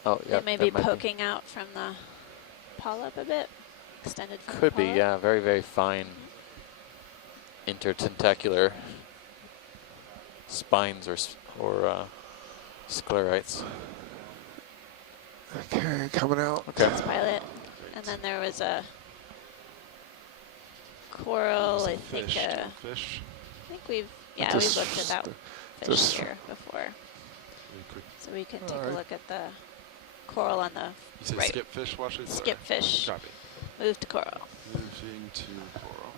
Oh, yeah. they may be poking out from the polyp a bit, extended from Could the be, polyp. yeah. Very, very fine intertentacular spines or sclerites. Okay, coming out. Okay. That's pilot. And then there was a coral, I think. Fish. I Fish. think we've we've Just- looked at that fish just- here before. Really quick. So we can take a Alright. look at the coral on the You say right. skip fish, watch it. Skip fish. Copy. Move to coral. Moving to coral.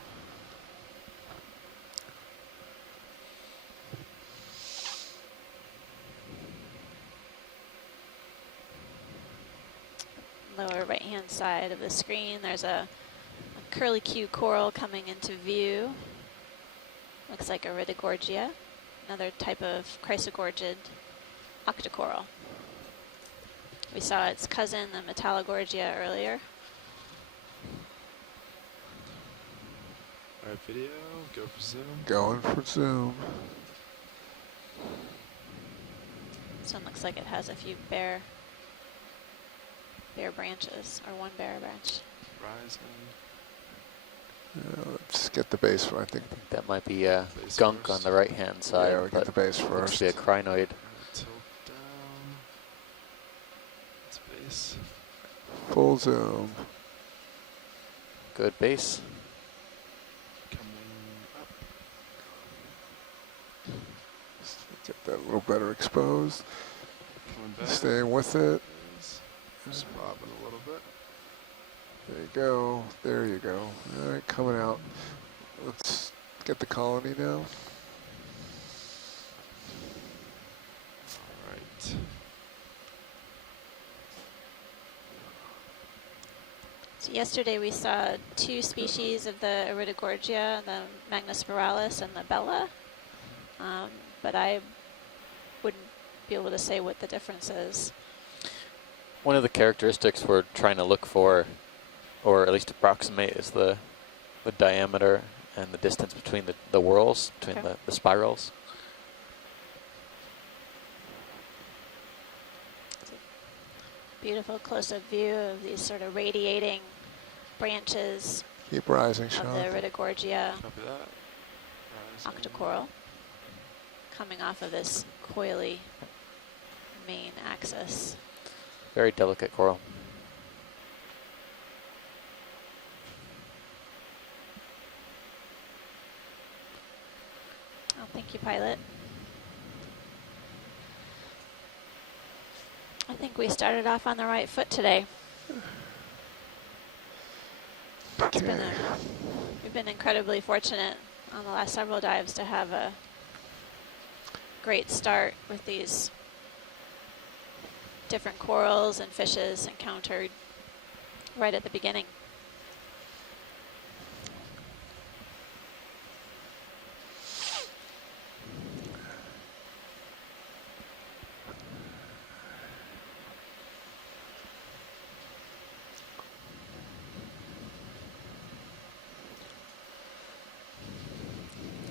Lower right hand side of the screen, there's a curlicue coral coming into view. Looks like a Iridogorgia, another type of chrysogorgid octocoral. We saw its cousin, the Metallogorgia, earlier. Alright, video. Go for zoom. Going for zoom. This one looks like it has a few bare branches, or one bare branch. Rising. Let's get the base. I think. That might be Base gunk first. on the right-hand side. Yeah, we get but the base looks first. to be a crinoid. Tilt down. It's base. Full zoom. Good base. Coming up. Get that a little better exposed. Coming back. Staying with it. Just bobbing a little bit. There you go. There you go. All right, coming out. Let's get the colony now. Alright. So yesterday we saw two species of the Iridogorgia, the Magnospiralis and the Bella, but I wouldn't be able to say what the difference is. One of the characteristics we're trying to look for, or at least approximate, is the diameter and the distance between the whorls, between Okay. the spirals. Beautiful close-up view of these sort of radiating branches Keep rising, of Sean. the Iridogorgia Copy that. Rising. octocoral coming off of this coily main axis. Very delicate coral. Oh, thank you, pilot. I think we started off on the right foot today. It's been Okay. we've been incredibly fortunate on the last several dives to have a great start with these different corals and fishes encountered right at the beginning.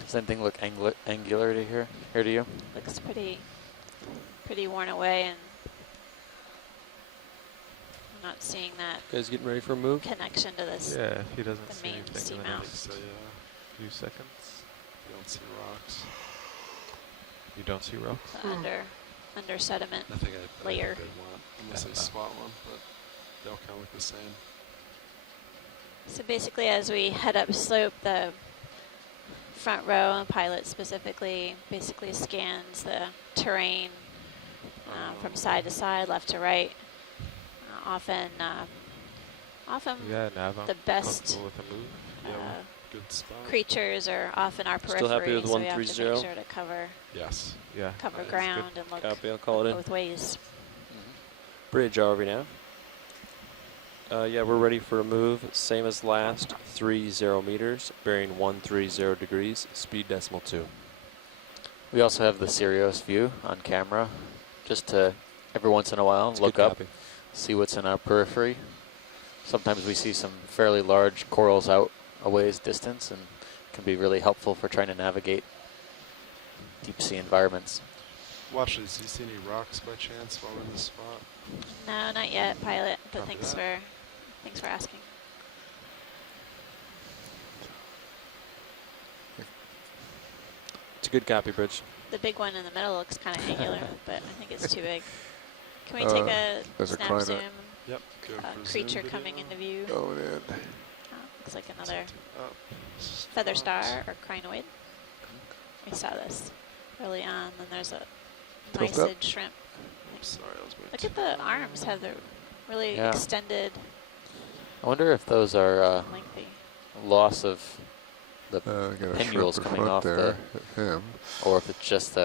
Does anything look angular to here to you? Looks pretty worn away, and I'm not seeing that Guys getting ready for a move? connection to this. Yeah, if he doesn't The see main anything in the seamount. next So yeah, few seconds. you don't see rocks. You don't see rocks? The under sediment. Nothing I Layer. think I'd want unless I spot one, but they all kind of look the same. So basically, as we head up slope, the front row, and pilot specifically, basically scans the terrain from side to side, left to right. Often Yeah, Nav, I'm the best comfortable with a move. Yeah, good spot. creatures are often our Still happy periphery, with so we have to 130? make sure to cover Yes. Yeah. cover that's ground good. and look Copy, I'll call it in. both ways. Bridge ROV now. Yeah, we're ready for a move. Same as last, 30 meters, bearing 130 degrees, speed decimal 2. We also have the Sirius view on camera. just to every once in a while It's a look good up, copy. see what's in our periphery. Sometimes we see some fairly large corals out a ways distance, and can be really helpful for trying to navigate deep sea environments. Watch this. Do you see any rocks by chance while we're in this spot? No, not yet, pilot. But Copy thanks that. for asking. It's a good copy, Bridge. The big one in the middle looks kind of angular, but I think it's too big. Can we take a there's a snap climate. zoom? Yep. Go for zoom Creature video. coming into view. Going in. Looks like another Up. feather Stopped. star or crinoid. We saw this early on. Then there's a Tilt up. mysid shrimp. Oops, sorry, I was moving Look too at the far. arms have the really Yeah. extended, I wonder if those are lengthy. loss of the, Got a pinnules shrimp in coming front off there. Him. or if it's just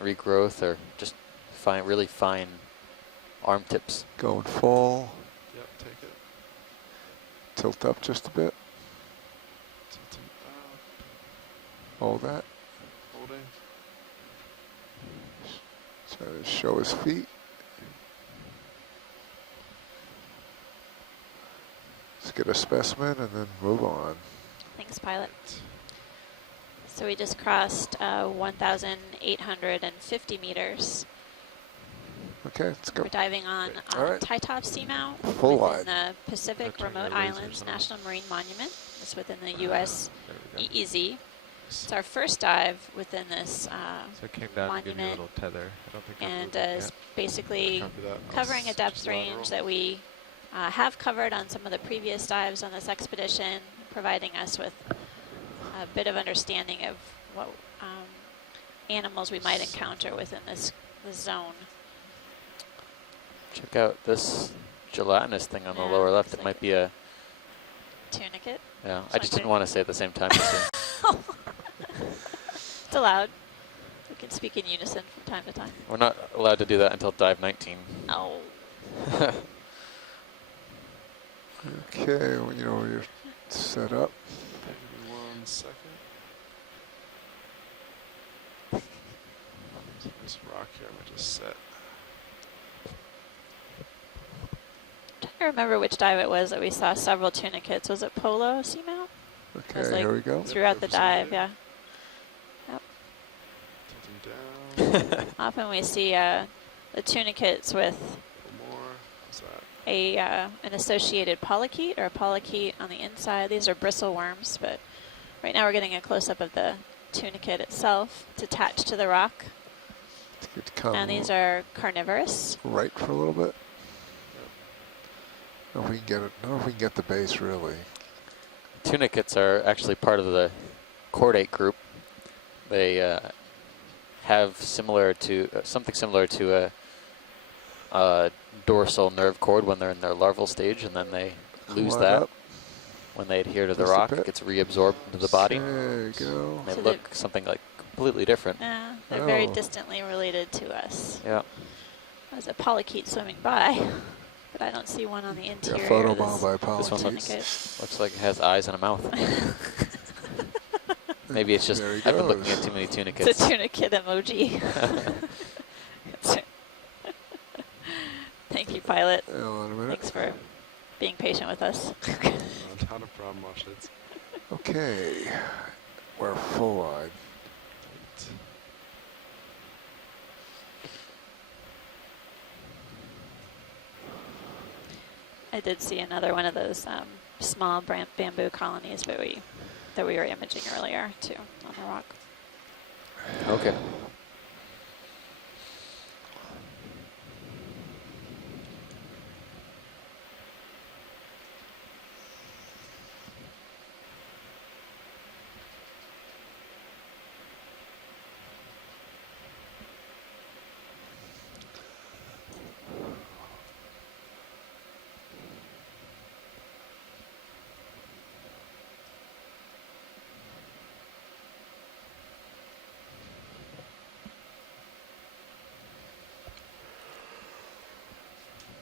regrowth or just really fine arm tips. Going full. Yep, take it. Tilt up just a bit. Tilting up. Hold that. Holding. Trying to show his feet. Let's get a specimen and then move on. Thanks, pilot. So we just crossed 1,850 meters. Okay, let's go. We're diving on All right. Tie Top Seamount Full within wide. the Pacific Gotta turn Remote your lasers Islands on. National Marine Monument. It's within the U.S. There we go. EEZ. It's our first dive within this So it came down to give you a monument, little tether. I don't think I'm and moving is yet. basically Copy that. I'll covering a depth just lateral. range that we have covered on some of the previous dives on this expedition, providing us with a bit of understanding of what animals we might encounter within this zone. Check out this gelatinous thing on the Yeah, lower left. it's It like might be a, Tunicate. yeah, I just Something. didn't want to say it at the same time. as you. It's allowed. We can speak in unison from time to time. We're not allowed to do that until dive 19. Oh, Okay, well, you know you're set up. Give me 1 second. This rock here, I'm gonna just set. trying to remember which dive it was that we saw several tunicates. Was it Polo Seamount? Okay, was like- here we go. Throughout the go for zoom dive, video. yeah. Tilting down. Often we see the tunicates with A little more. How's that? an associated polychaete or a polychaete on the inside. These are bristle worms, but right now we're getting a close-up of the tunicate itself. It's attached to the rock, Let's get to come and these are carnivorous. right for a little bit. I don't know if we can get it. I don't know if we can get the base really. Tunicates are actually part of the chordate group. They have something similar to a dorsal nerve cord when they're in their larval stage, and then they lose Come on that up. when they adhere to the Just a rock. bit. It gets reabsorbed into the body. There you go. They So look something like completely different. Yeah, they're very Oh. distantly related to us. Yeah. There's a polychaete swimming by, but I don't see one on the Yeah, interior. photo of bomb by This one apologies. tunicate. Looks like it has eyes and a mouth. Maybe it's just There he I've been looking goes. at too many It's tunicates. a tunicate emoji. Thank you, pilot. Hold on a minute. Thanks for being patient with us. Not a problem, watch it. Okay, we're full wide. I did see another one of those small bamboo colonies that we were imaging earlier too on the rock. Okay.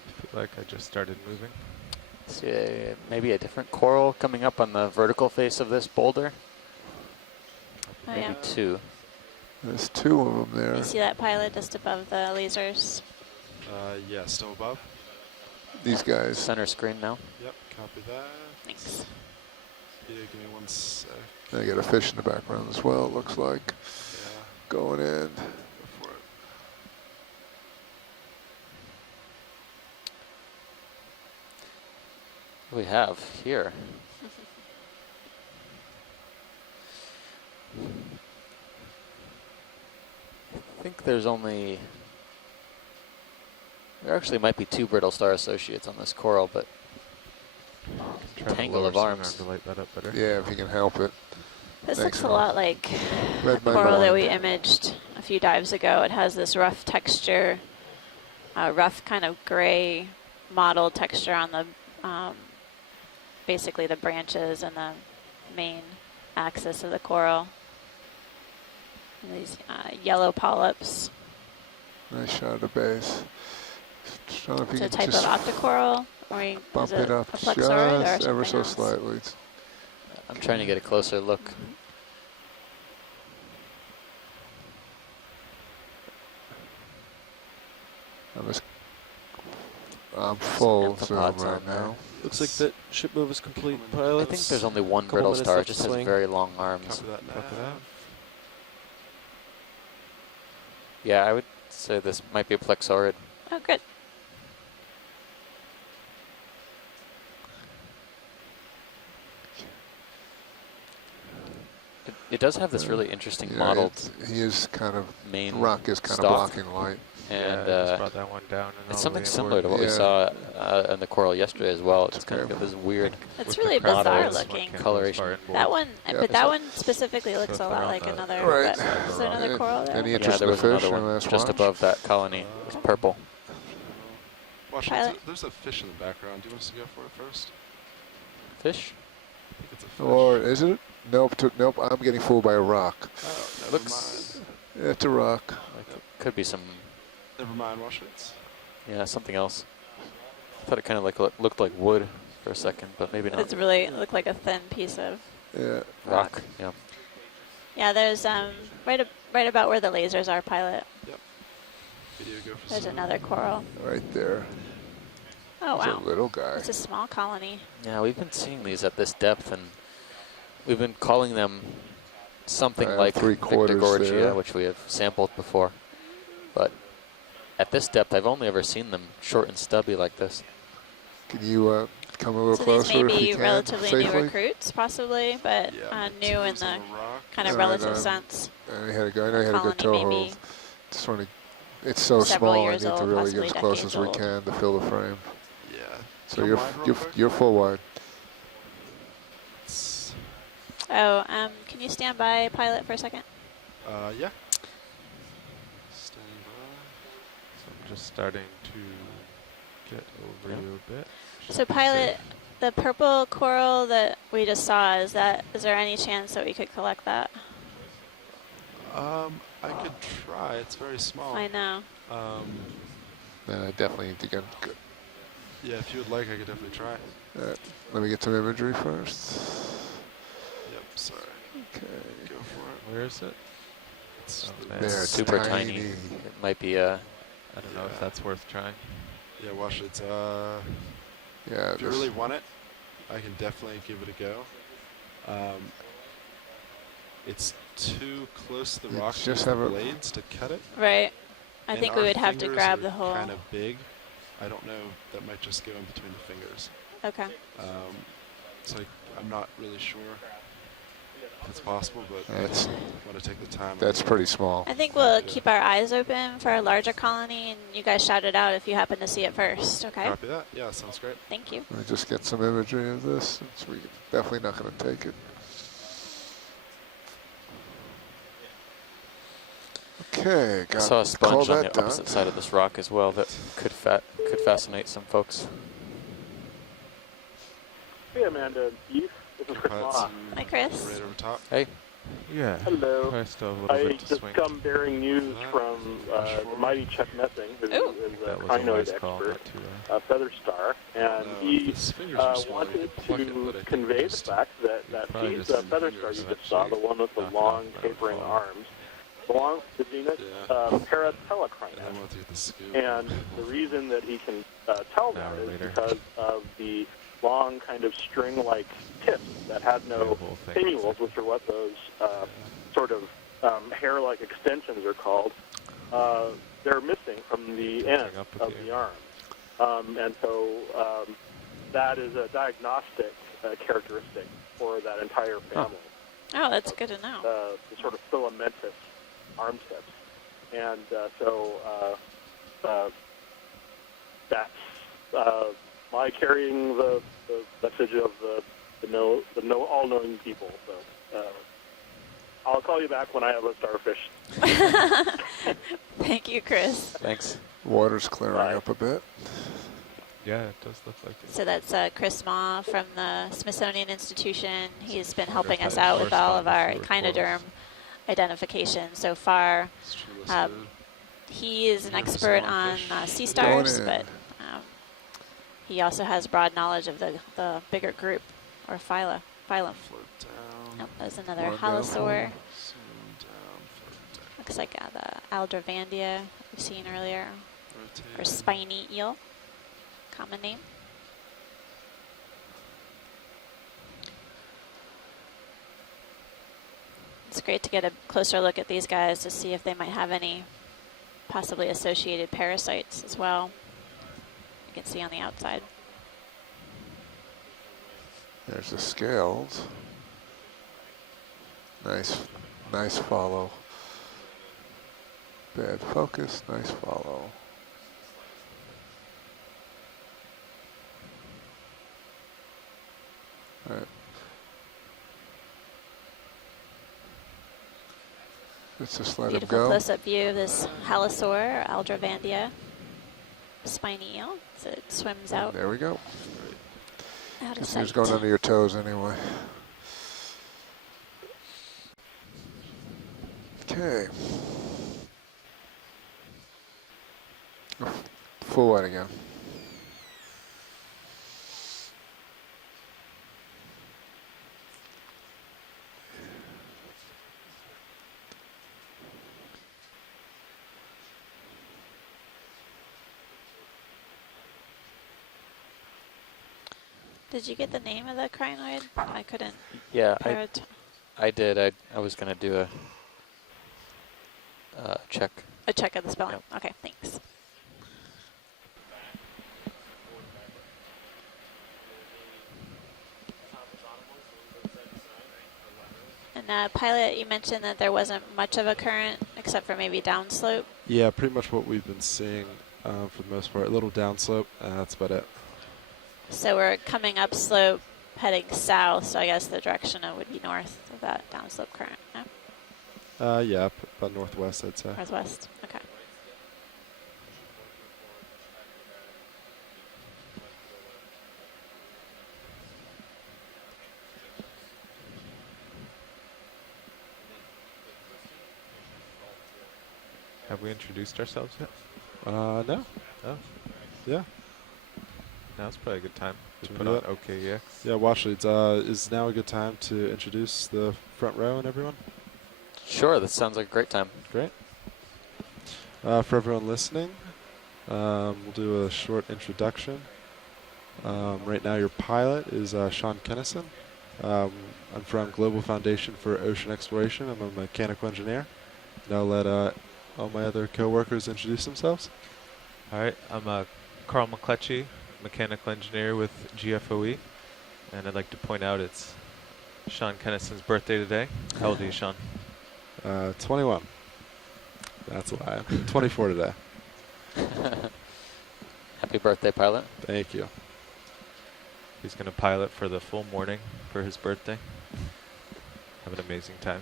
I feel like I just started moving. See, maybe a different coral coming up on the vertical face of this boulder. Oh, Maybe yeah. two. There's 2 of them there. You see that pilot just above the lasers? Yeah, still above. These guys. Center screen now. Yep, copy that. Thanks. Yeah, give me 1 sec. They got a fish in the background as well, it looks like. Yeah, Going in. go for it. What do we have here? I think there's only, there actually might be 2 brittle star associates on this coral, but Try the tangle lower of swing arms. arm to light that up better. Yeah, if you can help it. This Thanks, looks a Ron. lot like Read the my coral that mind. we imaged a few dives ago. It has this rough texture, rough kind of gray mottled texture on the, basically the branches and the main axis of the coral. And these yellow polyps. Nice shot of the base. Sean, if you It's a can type just of octocoral, or bump is it up a just plexaurid or ever so something else? slightly. I'm trying to get a closer look. I'm full zoom amphipods right on there. now. Looks like that ship move is complete, Coming pilot. I think there's only 1 Couple brittle minutes star. It left just to has swing. very long arms. Copy that now. Copy that. Yeah, I would say this might be a plexaurid. Oh, good. It does have this really interesting Yeah, mottled he is kind of, main the rock is kind stalk. of blocking light. And yeah, I just brought that one down. And it's all the something way similar to inboard. what we Yeah. saw in the coral yesterday as well. It's It's kind of okay. got this weird It's With really the cross bizarre lines, one looking. can't go as coloration. far inboard. That one, Yeah. but that one specifically looks So a it's lot around like the- another. Right. But is there another Any- coral there? any Yeah, interest there in was the fish? another Any one last just watch? above that colony. It was purple. Watch Pilot. it. There's a fish in the background. Do you want us to go for it first? Fish? I think it's a fish. Or is it? Nope, nope, I'm getting fooled by a rock. Oh, never Looks mind. It's a rock. like it could be some, Never mind, wash it. yeah, something else. I thought it kind of like looked like wood for a second, but maybe not. It's really looked like a thin piece of Yeah. Rock. Yeah. Yeah, there's right about where the lasers are, pilot. Video go for There's zoom. another coral. Right there. Oh It's a wow, little guy. it's a small colony. Yeah, we've been seeing these at this depth, and we've been calling them something like 3/4 Victorgorgia, there. which we have sampled before. But at this depth, I've only ever seen them short and stubby like this. Can you come a little So closer these may if be you can, relatively new safely? recruits, possibly, but Yeah, new in toes the on a rock. kind of Alright, relative sense. I had a go. I know you had a good toe Colony maybe hold. Just want to. It's so several small. I years need to old, really possibly get as close decades as we old. can to fill the frame. Yeah. So Come you're wide real you're quick. you're full wide. It's- Oh, can you stand by, pilot, for a second? Yeah. Standing by. So I'm just starting to get over Yeah. you a bit. So, pilot, the purple coral that we just saw, is there any chance that we could collect that? I could try. It's very small. I know. Then I definitely need to get. Yeah, if you would like, I could definitely try. Let me get some imagery first. Yep. Sorry. Okay. Go for it. Where is it? It's Oh, the- man. There, it's Super tiny. tiny. It might be I don't know Yeah. if that's worth trying. Yeah, watch it. Yeah. If you this- really want it, I can definitely give it a go. It's too close to the You rock just with have the a- blades to cut it. Right. I and think we our would have to fingers grab are the whole. kind of big. I don't know. That might just go in between the fingers. Okay. So I'm not really sure if it's possible, but That's- I want to take the time. That's pretty small. I think we'll Yeah. keep our eyes open for a larger colony, and you guys shout it out if you happen to see it first. Okay. Copy that. Yeah, sounds great. Thank you. Let me just get some imagery of this. Since we're definitely not going to take it. Okay, I got saw a call sponge on that the opposite done. side of this rock as well that could fascinate some folks. Hey, Amanda. Eve, this is Chris Pilots, Moss. Hi, Chris. Right over top. Hey, Yeah. Hello. I still have a little I bit to just swing. come bearing news from the mighty Chuck Messing, who Ooh. is a That was a crinoid wise call expert, not to. Feather Star, and No, he his fingers are small, you wanted could pluck it, to but I think convey the just- fact that probably piece just of Feather Star you just saw, the one with the knock it long off, that would tapering fall. arms, the genus Paratelocrine. Yeah, I'm with you at the scoop. And the reason that he can tell that Hour is later. because of the long kind of string-like tips that had no The whole thing. pinnules, which are what those sort of hair-like extensions are called. They're missing from the end Catching up with of you. the arm. And so that is a diagnostic characteristic for that entire family. Oh, that's good to know. The sort of filamentous arm tips. And so that's my carrying the message of the all-knowing people. So I'll call you back when I have a starfish. Thank you, Chris. Thanks. Water's clearing up a bit. Yeah, it does look like it. So that's Chris Ma from the Smithsonian Institution. He's been helping us Certified out with all of our correspondence for echinoderm identification so far. It's treeless food. He is an Yeah, expert some on fish. sea Going stars, in. but he also has broad knowledge of the bigger group or phylum. Float down. Nope, there's another More halosaur. Zoom down. Float down. Looks like the Aldravandia we've seen earlier, or Rotate. spiny eel, common name. It's great to get a closer look at these guys to see if they might have any possibly associated parasites as well. You can see on the outside. There's the scales. Nice follow. Bad focus, nice follow. All right. Let's just let him Beautiful go. close-up view of this halosaur, or Aldravandia, spiny eel. So it swims out, There we go. out of Guess he sight. was going under your toes anyway. Okay. Full wide again. Did you get the name of the crinoid? I couldn't. Yeah, Parat- I did. I was going to do a check. a check of the spelling. Okay, thanks. And Pilot, you mentioned that there wasn't much of a current except for maybe downslope. Yeah, pretty much what we've been seeing for the most part. A little downslope, that's about it. So we're coming upslope, heading south. So I guess the direction would be north of that downslope current. Yeah? Yeah, about northwest, I'd say. Northwest. Okay. Have we introduced ourselves yet? No. Oh, Yeah. now's probably a good time to Should put we on do OKEX. Yeah, watch leads. Is now a good time to introduce the front row and everyone? Sure, that sounds like a great time. Great. For everyone listening, we'll do a short introduction. Right now your pilot is Sean Kennison. I'm from Global Foundation for Ocean Exploration. I'm a mechanical engineer. And I'll let all my other co-workers introduce themselves. All right, I'm Carl McCletchy, mechanical engineer with GFOE, and I'd like to point out it's Sean Kennison's birthday today. How old are you, Sean? 21. That's a lie. I'm 24 today. Happy birthday, Pilot. Thank you. He's going to pilot for the full morning for his birthday. Have an amazing time.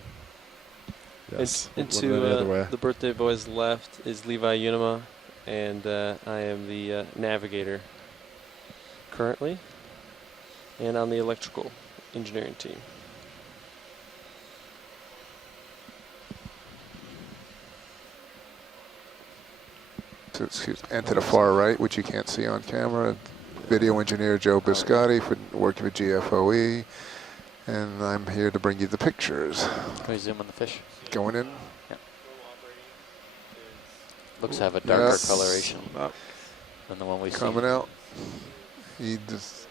Yes. And one way or the other way. to the birthday boys left is Levi Unima, and I am the navigator currently, and on the electrical engineering team. So excuse, and to the far right, which you can't see on camera, video engineer Joe Biscotti for working with GFOE, and I'm here to bring you the pictures. Can we zoom on the fish? Going in. Yep. Looks to have a darker Yes. coloration Up. than the one we see. Coming out. He just